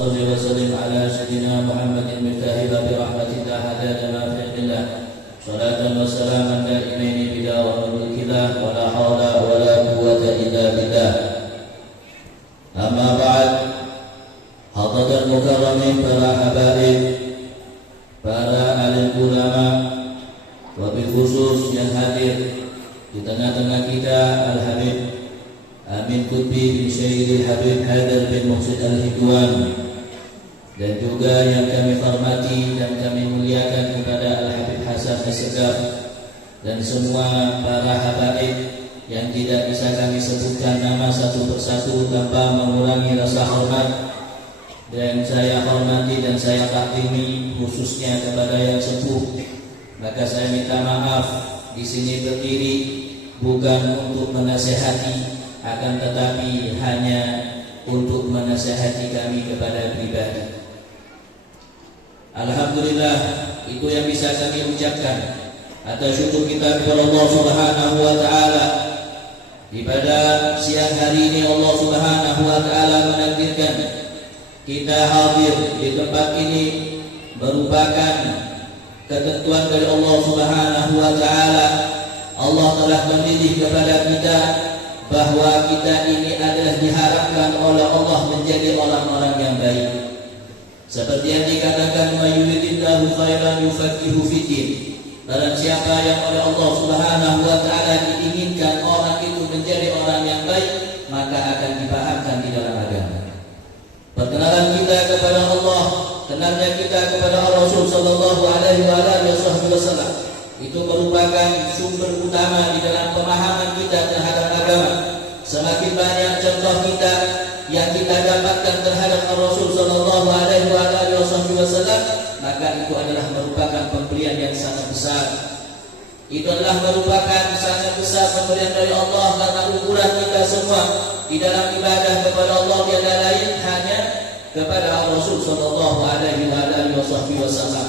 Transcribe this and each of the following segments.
صل وسلم على سيدنا محمد مفتاح باب رحمة الله عدد ما في علم الله صلاة وسلاما دائمين بدوام ملك الله ولا حول ولا قوة إلا بالله. أما بعد, hadirin mukarramin, para habaib, para alim ulama, wabil khusus yang hadir di tengah-tengah kita Al-Habib Amin Qutbi bin Syahidil Habib Haidar bin Muhsin Al-Hidwan, dan juga yang kami hormati dan kami muliakan kepada Al-Habib Hasan As-Segaf, dan semua para habaib yang tidak bisa kami sebutkan nama satu persatu tanpa mengurangi rasa hormat. Dan saya hormati dan saya takdimi khususnya kepada yang sepuh. Maka saya minta maaf di sini berdiri bukan untuk menasihati, akan tetapi hanya untuk menasihati kami kepada pribadi. Alhamdulillah, itu yang bisa kami ucapkan atas syukur kita kepada Allah Subhanahu wa taala. Di pada siang hari ini Allah Subhanahu wa taala menakdirkan kita hadir di tempat ini merupakan ketentuan dari Allah Subhanahu wa taala. Allah telah memilih kepada kita bahwa kita ini adalah diharapkan oleh Allah menjadi orang-orang yang baik. Seperti yang dikatakan, "Mayuridillahu khairan yufaqihu fiddin." Barang siapa yang oleh Allah Subhanahu wa taala diinginkan orang itu menjadi orang yang baik, maka akan dipahamkan di dalam agama. Perkenalan kita kepada Allah, kenalnya kita kepada Rasul sallallahu alaihi wasallam, itu merupakan sumber utama di dalam pemahaman kita terhadap agama. Semakin banyak contoh kita yang kita dapatkan terhadap Rasul sallallahu alaihi wasallam, maka itu adalah merupakan pemberian yang sangat besar. Itu adalah merupakan sangat besar pemberian dari Allah, karena ukuran kita semua di dalam ibadah kepada Allah tiada lain hanya kepada Rasul sallallahu alaihi wasallam.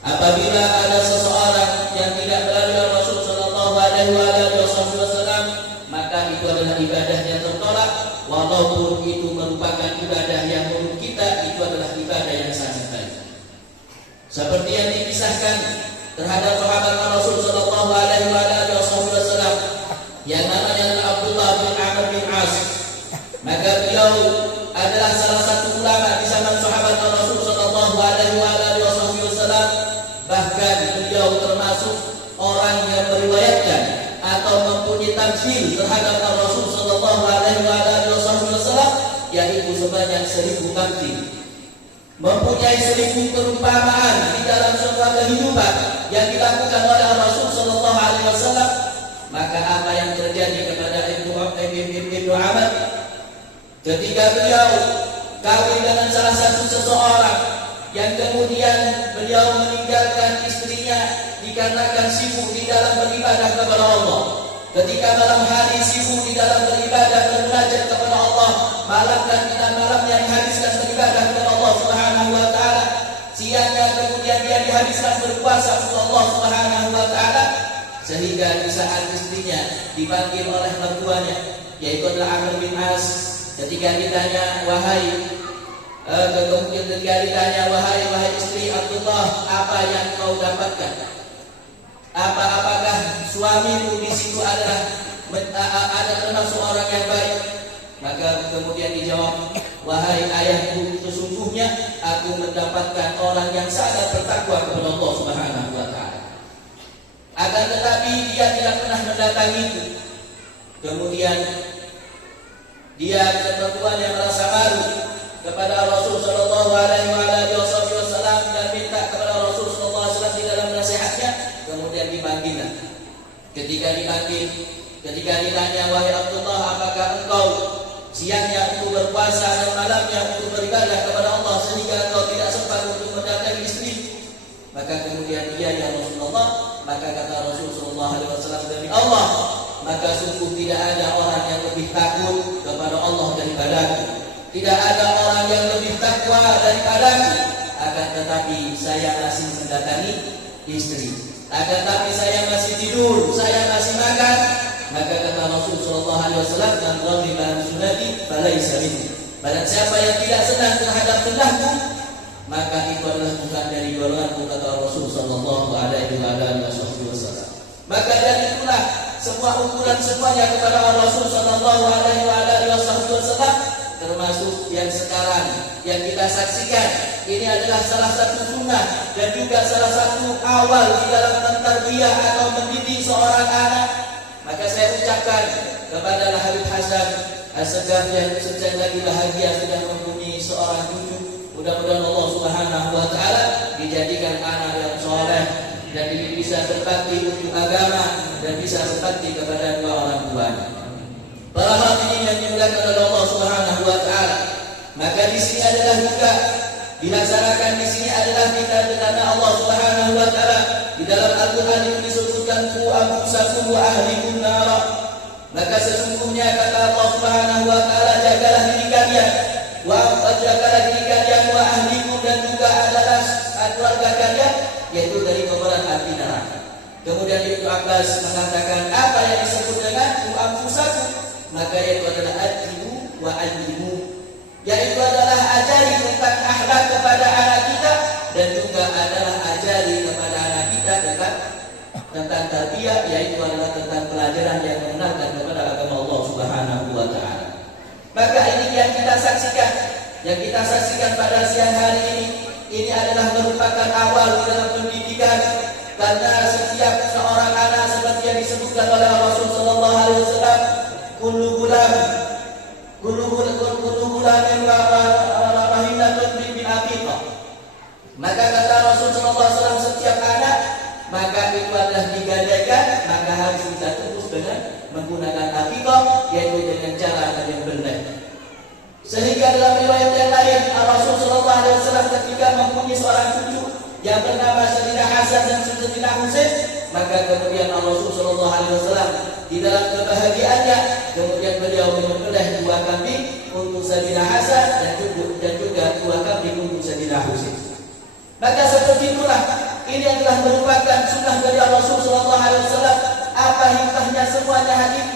Apabila ada seseorang yang tidak berada Rasul sallallahu alaihi wasallam, maka itu adalah ibadahnya tertolak, walaupun itu merupakan ibadah yang menurut kita itu adalah ibadah yang sangat baik. Seperti yang dikisahkan terhadap sahabat Rasul sallallahu alaihi wasallam yang namanya Abdullah bin Amr bin As. Maka beliau adalah salah satu ulama di zaman sahabat Rasul sallallahu alaihi wasallam. Bahkan beliau termasuk orang yang meriwayatkan atau mempunyai tamsil terhadap Rasul sallallahu alaihi wasallam, yaitu sebanyak 1000 tamsil. Mempunyai 1000 perumpamaan di dalam sebuah kehidupan yang dilakukan oleh Rasul sallallahu alaihi wasallam. Maka apa yang terjadi kepada Ibnu Amr ketika beliau kawin dengan salah satu seseorang yang kemudian beliau meninggalkan istrinya dikarenakan sibuk di dalam beribadah kepada Allah. Ketika malam hari sibuk di dalam beribadah dan munajat kepada Allah, malam dan malamnya dihabiskan beribadah kepada Allah Subhanahu wa taala, siangnya kemudian dia dihabiskan berpuasa untuk Allah Subhanahu wa taala, sehingga di saat istrinya dipanggil oleh mertuanya, yaitu adalah Amr bin As, ketika ditanya, wahai istri Abdullah, apa yang kau dapatkan? Apakah suamimu di situ ada termasuk orang yang baik? Maka kemudian dijawab, wahai ayahku, sesungguhnya aku mendapatkan orang yang sangat bertakwa kepada Allah Subhanahu wa taala. Akan tetapi dia tidak pernah mendatangiku. Kemudian dia perempuan yang merasa malu kepada Rasul sallallahu alaihi wasallam dan minta kepada Rasul sallallahu alaihi wasallam di dalam nasihatnya. Kemudian dipanggillah. Ketika ditanya, wahai Abdullah, apakah engkau siangnya untuk berpuasa dan malamnya untuk beribadah kepada Allah sehingga engkau tidak sempat untuk mendatangi istri? Maka kemudian dia, ya Rasulullah, maka kata Rasul sallallahu alaihi wasallam, demi Allah, maka sungguh tidak ada orang yang lebih takut kepada Allah daripadaku. Tidak ada orang yang lebih takwa daripadaku. Akan tetapi saya masih mendatangi istri. Akan tetapi saya masih tidur, saya masih makan. Maka kata Rasul sallallahu alaihi wasallam, "Man raghiba an sunnati falaysa minni." Barang siapa yang tidak senang terhadap sunnahku, maka itu adalah bukan dari golonganku, kata Rasul sallallahu alaihi wasallam. Maka dari itulah semua ukuran semuanya kepada Rasul sallallahu alaihi wasallam, termasuk yang sekarang yang kita saksikan, ini adalah salah satu sunnah dan juga salah satu awal di dalam mentarbiyah atau mendidik seorang anak. Maka saya ucapkan kepada Habib Hasan As-Segaf yang sedang lagi bahagia sudah mempunyai seorang cucu, mudah-mudahan Allah Subhanahu wa taala dijadikan anak yang soleh dan bisa berbakti untuk agama dan bisa berbakti kepada dua orang tuanya. Para hadirin yang dimuliakan oleh Allah Subhanahu wa taala, maka di sini adalah juga dilaksanakan di sini adalah kita karena Allah Subhanahu wa taala di dalam Al-Qur'an itu disebutkan qu anfusakum wa ahlikum nar. Maka sesungguhnya kata Allah Subhanahu wa taala, jagalah diri kalian jagalah diri kalian wa ahlikum, dan juga adalah keluarga kalian, yaitu dari kobaran api neraka. Kemudian Ibnu Abbas mengatakan apa yang disebut dengan qu anfusakum, maka itu adalah ajibu wa ajibu, yaitu adalah ajari tentang akhlak kepada anak kita dan juga adalah ajari kepada anak kita tentang tarbiyah, yaitu adalah tentang pelajaran yang mengenalkan kepada agama Allah Subhanahu wa taala. Maka ini yang kita saksikan pada siang hari ini adalah merupakan awal di dalam pendidikan, karena setiap seorang anak seperti yang disebutkan oleh Rasul sallallahu alaihi wasallam, kullu gulamin rahilatun bil aqiqah. Maka kata Rasul sallallahu alaihi wasallam, setiap anak maka itu adalah digadaikan, maka harus kita tebus dengan menggunakan aqiqah, yaitu dengan cara yang benar. Sehingga dalam riwayat yang lain, Rasul sallallahu alaihi wasallam ketika mempunyai seorang cucu yang bernama Sayyidina Hasan dan Sayyidina Husain, maka kemudian Rasul sallallahu alaihi wasallam di dalam kebahagiaannya kemudian beliau menyembelih 2 kambing untuk Sayyidina Hasan dan juga 2 kambing untuk Sayyidina Husain. Maka seperti itulah ini adalah merupakan sunnah dari Rasul sallallahu alaihi wasallam. Apa hikmahnya semuanya hadir?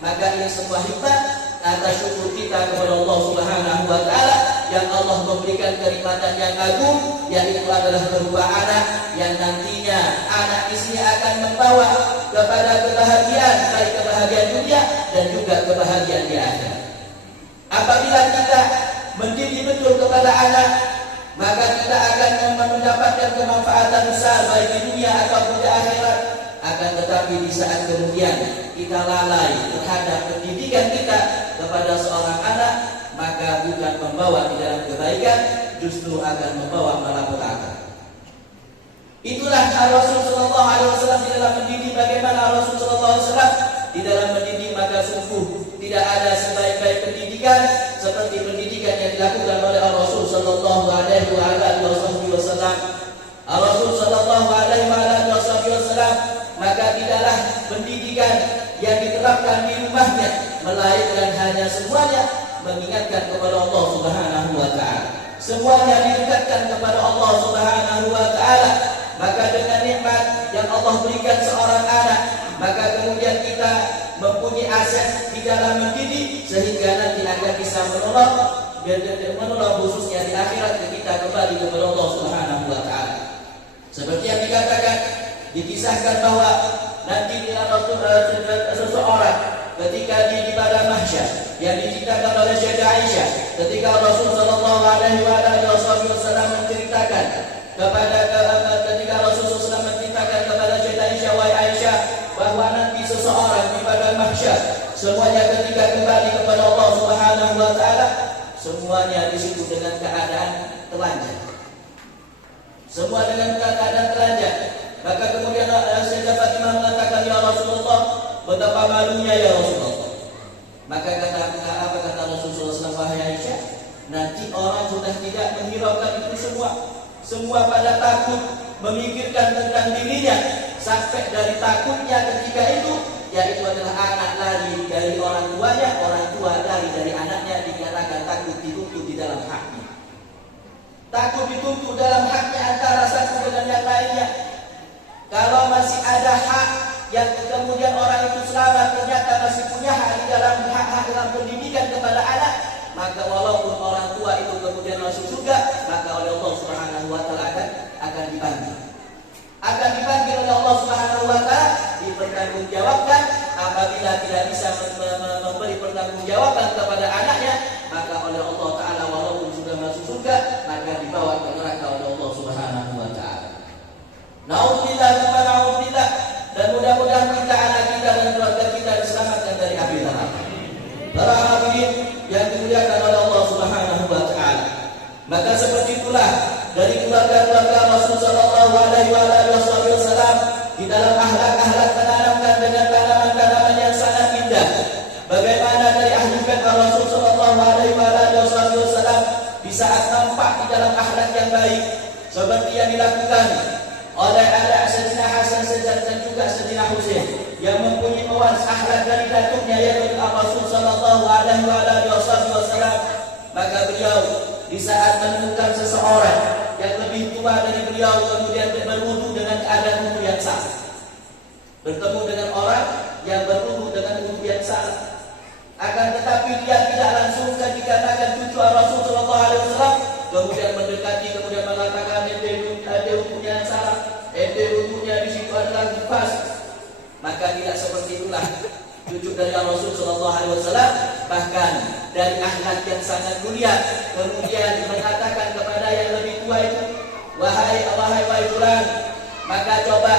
Maka ini sebuah hikmah atas syukur kita kepada Allah Subhanahu wa taala yang Allah memberikan kenikmatan yang agung, yaitu adalah berupa anak yang nantinya anak di sini akan membawa kepada kebahagiaan, baik kebahagiaan dunia dan juga kebahagiaan di akhirat. Apabila kita mendidik betul kepada anak, maka kita akan mendapatkan kemanfaatan besar baik di dunia ataupun di akhirat. Akan tetapi di saat kemudian kita lalai terhadap pendidikan kita kepada seorang anak, maka bukan membawa di dalam kebaikan, justru akan membawa malapetaka. Itulah Rasul sallallahu alaihi wasallam di dalam mendidik. Bagaimana Rasul sallallahu alaihi wasallam di dalam mendidik, maka sungguh tidak ada sebaik-baik pendidikan seperti pendidikan yang dilakukan oleh Rasul sallallahu alaihi wasallam. Rasul sallallahu alaihi wasallam maka tidaklah pendidikan yang diterapkan di rumahnya, melainkan hanya semuanya mengingatkan kepada Allah Subhanahu wa taala. Semuanya didekatkan kepada Allah Subhanahu wa taala. Maka dengan nikmat yang Allah berikan seorang anak, maka kemudian kita mempunyai aset di dalam mendidik sehingga nanti akan bisa menolong khususnya di akhirat ketika kembali kepada Allah Subhanahu wa taala. Seperti yang dikisahkan bahwa nanti seseorang ketika di padang mahsyar yang diceritakan oleh Sayyidah Aisyah, ketika Rasul sallallahu alaihi wasallam menceritakan ketika Rasul sallallahu menceritakan kepada Sayyidah Aisyah, wahai Aisyah, bahwa nanti seseorang di padang mahsyar semuanya ketika kembali kepada Allah Subhanahu wa taala, semuanya disebut dengan keadaan telanjang. Semua dengan keadaan telanjang. Maka kemudian Sayyidah Fatimah mengatakan, ya Rasulullah, betapa malunya ya Rasulullah. Maka kata Rasulullah SAW, wahai Aisyah, nanti orang sudah tidak menghiraukan itu semua pada takut memikirkan tentang dirinya, sampai dari takutnya ketika itu, yaitu adalah anak lari dari orang tuanya, orang tua lari dari anaknya, dikarenakan takut dituntut di dalam haknya. Takut dituntut dalam haknya antara satu dengan yang lainnya. Kalau masih ada hak yang kemudian orang itu selamat, ternyata masih punya hak di dalam hak-hak dalam pendidikan kepada anak, maka walaupun orang tua itu kemudian masuk surga, maka oleh Allah Subhanahu wa taala akan dipanggil. Akan dipanggil oleh Allah Subhanahu wa taala, dipertanggungjawabkan. Apabila tidak bisa memberi pertanggungjawaban kepada anaknya, maka oleh Allah taala walaupun sudah masuk surga, maka dibawa ke neraka oleh Allah Subhanahu wa taala. Nauzubillah wa na'udzubillah. Dan mudah-mudahan kita, anak kita dan keluarga kita diselamatkan dari api neraka. Para hadirin yang dimuliakan oleh Allah Subhanahu wa taala. Maka seperti itulah dari keluarga-keluarga Rasul sallallahu alaihi wasallam di dalam akhlak-akhlak menanamkan dengan tanaman-tanaman yang sangat indah. Bagaimana dari ahli bait Rasul sallallahu alaihi wasallam di saat nampak di dalam akhlak yang baik seperti yang dilakukan oleh anak Sayyidina Hasan dan juga Sayyidina Husain yang mempunyai mewaris akhlak dari datuknya yaitu Rasul sallallahu alaihi wasallam. Maka beliau di saat menemukan seseorang yang lebih tua dari beliau kemudian berwudu dengan keadaan wudu yang salah. Bertemu dengan orang yang berwudu dengan wudu yang salah. Akan tetapi dia tidak langsung dikatakan cucu Rasul sallallahu alaihi wasallam, kemudian mendekati kemudian mengatakan ente wudunya yang salah, ente wudunya di situ adalah pas. Maka tidak seperti itulah cucu dari Rasul sallallahu alaihi wasallam, bahkan dari akhlak yang sangat mulia kemudian mengatakan kepada yang lebih tua itu, wahai fulan, maka coba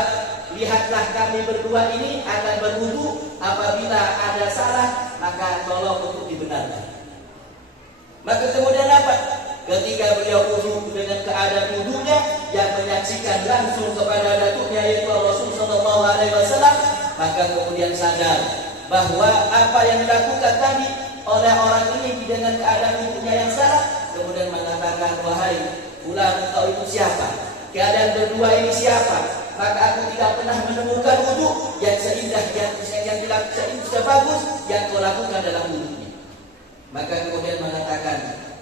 lihatlah kami berdua ini akan berwudu, apabila ada salah maka tolong untuk dibenarkan. Maka kemudian apa? Ketika beliau wudu dengan keadaan wudunya yang menyaksikan langsung kepada datuknya yaitu Rasul sallallahu alaihi wasallam, maka kemudian sadar bahwa apa yang dilakukan tadi oleh orang ini dengan keadaan wudunya yang salah, kemudian mengatakan, wahai fulan, engkau itu siapa? Keadaan berdua ini siapa? Maka aku tidak pernah menemukan wudu yang seindah yang sebagus yang kau lakukan dalam wudunya. Maka kemudian mengatakan,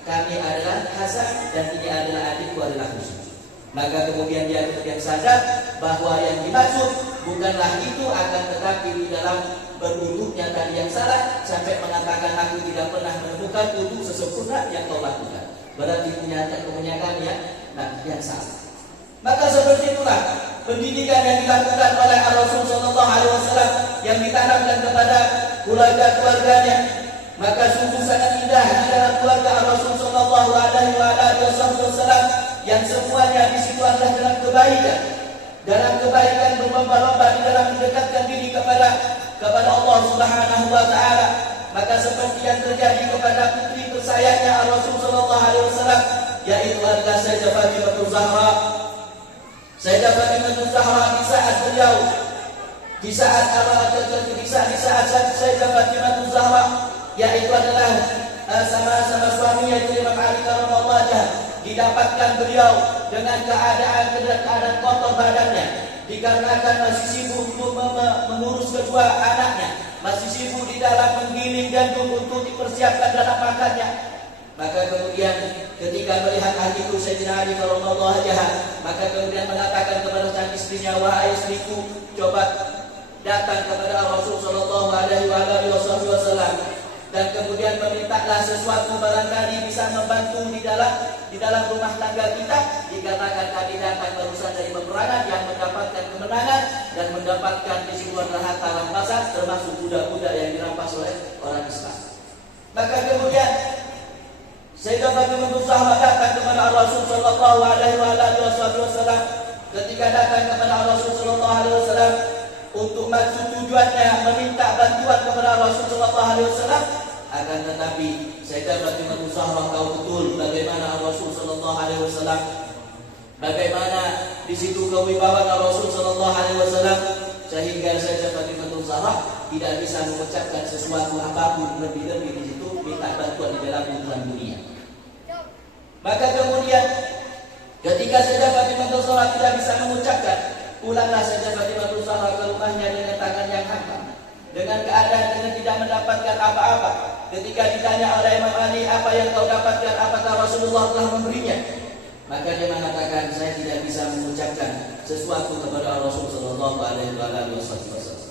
kami adalah Hasan dan ini adalah adikku adalah Husain. Maka kemudian dia sadar bahwa yang dimaksud bukanlah itu, akan tetapi di dalam berwudunya tadi yang salah, sampai mengatakan aku tidak pernah menemukan wudu sesempurna yang kau lakukan. Berarti punya kami yang salah. Maka seperti itulah pendidikan yang dilakukan oleh Rasul sallallahu alaihi wasallam yang ditanamkan kepada keluarga-keluarganya. Maka sungguh sangat indah di dalam keluarga Rasul sallallahu alaihi wasallam yang semuanya di situ adalah dalam kebaikan. Dalam kebaikan berlomba-lomba di dalam mendekatkan diri kepada Allah Subhanahu wa taala. Maka seperti yang terjadi kepada putri tersayangnya Rasul sallallahu alaihi wasallam yaitu adalah Sayyidah Fatimah Zahra. Sayyidah Fatimah Zahra di saat Sayyidah Fatimah Zahra yaitu adalah sama-sama suaminya yaitu Imam Ali karramallahu wajhah, didapatkan beliau dengan keadaan kotor badannya dikarenakan masih sibuk untuk mengurus kedua anaknya, masih sibuk di dalam menggiling gandum untuk dipersiapkan dalam makannya. Maka kemudian ketika melihat hal itu Sayyidina Ali karramallahu wajhah, maka kemudian mengatakan kepada sang istrinya, wahai istriku, coba datang kepada Rasul sallallahu alaihi wasallam dan kemudian memintalah sesuatu barangkali bisa membantu di dalam rumah tangga kita, dikarenakan kami datang barusan dari peperangan yang mendapatkan kemenangan dan mendapatkan di situ adalah harta rampasan termasuk budak-budak yang dirampas oleh orang Islam. Maka kemudian Sayyidah Fatimah Zahra datang kepada Rasul sallallahu alaihi wasallam. Ketika datang kepada Rasul sallallahu alaihi wasallam untuk maksud tujuannya meminta bantuan kepada Rasul sallallahu alaihi wasallam, akan tetapi Sayyidah Fatimah Zahra tahu betul bagaimana Rasul sallallahu alaihi wasallam, bagaimana di situ kewibawaan Rasul sallallahu alaihi wasallam, sehingga Sayyidah Fatimah Zahra tidak bisa mengucapkan sesuatu apapun lebih-lebih di situ minta bantuan di dalam urusan dunia. Maka kemudian ketika Sayyidah Fatimah Zahra tidak bisa mengucapkan, pulanglah Sayyidah Fatimah Zahra ke rumahnya dengan tangan yang hampa, dengan keadaan dengan tidak mendapatkan apa-apa. Ketika ditanya oleh Imam Ali, apa yang kau dapatkan, apakah Rasulullah telah memberinya? Maka dia mengatakan, saya tidak bisa mengucapkan sesuatu kepada Rasul sallallahu alaihi wasallam.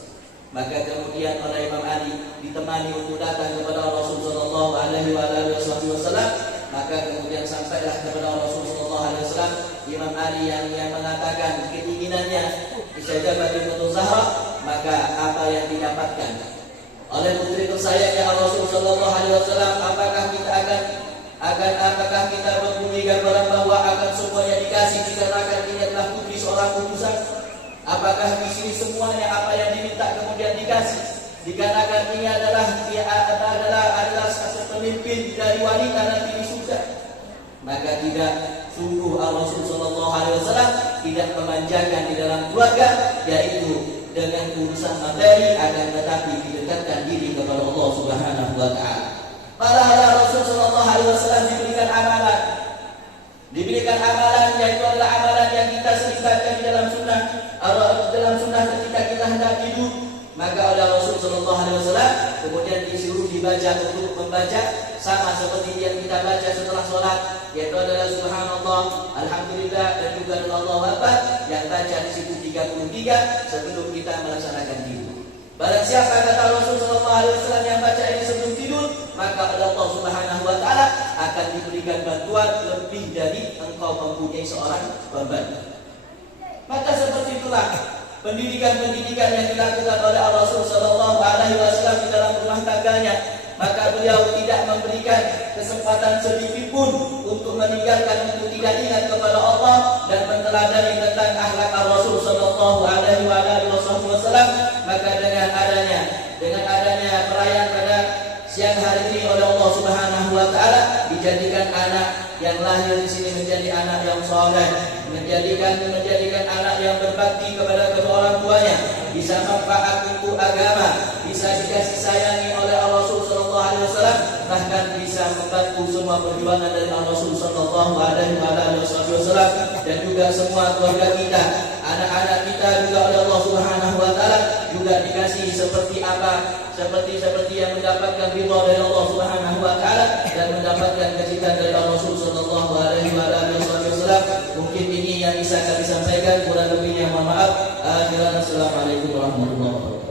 Maka kemudian oleh Imam Ali ditemani untuk datang kepada Rasul sallallahu alaihi wasallam. Maka Maka kemudian sampailah kepada Rasulullah SAW Imam Ali yang mengatakan keinginannya istajabati Fatul Zahra, maka apa yang didapatkan oleh putri tersayangnya Rasulullah SAW, apakah kita mempunyai gambaran bahwa akan semuanya dikasih dikarenakan ini adalah putri seorang utusan? Apakah di sini semuanya apa yang diminta kemudian dikasih? Dikarenakan ini adalah satu pemimpin dari wanita nanti di surga. Maka tidak, sungguh Rasulullah SAW tidak memanjakan di dalam keluarga, yaitu dengan urusan materi, akan tetapi didekatkan diri kepada Allah Subhanahu wa taala. Padahal Rasulullah SAW diberikan amalan yaitu adalah amalan yang kita sering baca di dalam sunnah ketika kita hendak tidur. Maka oleh Rasulullah SAW kemudian disuruh dibaca untuk membaca sama seperti yang kita baca setelah sholat, yaitu adalah Subhanallah, Alhamdulillah, dan juga Allahu Akbar, yang baca di situ 33 sebelum kita melaksanakan tidur. Barang siapa kata Rasulullah SAW yang baca ini sebelum tidur, maka Allah Subhanahu wa taala akan diberikan bantuan lebih dari engkau mempunyai seorang pembantu. Maka seperti itulah pendidikan yang dilakukan oleh Rasul sallallahu alaihi wasallam di dalam rumah tangganya. Maka beliau tidak memberikan kesempatan sedikit pun untuk meninggalkan, untuk tidak ingat kepada Allah dan meneladani tentang akhlak Rasul sallallahu alaihi wasallam. Maka dengan adanya perayaan pada siang hari ini oleh Allah Subhanahu wa taala, dijadikan anak yang lahir di sini menjadi anak yang saleh, menjadikan anak yang berbakti kepada kedua orang tuanya, bisa manfaat untuk agama, bisa dikasih sayangi oleh Rasul sallallahu alaihi wasallam, bahkan bisa membantu semua perjuangan dari Rasul sallallahu alaihi wasallam, dan juga semua keluarga kita, anak-anak kita juga oleh Allah Subhanahu wa taala juga dikasih seperti yang mendapatkan ridha dari Allah Subhanahu wa taala dan mendapatkan kecintaan dari Rasul sallallahu alaihi wasallam. Mungkin ini yang bisa kami sampaikan, kurang lebihnya mohon maaf. Assalamualaikum warahmatullahi wabarakatuh.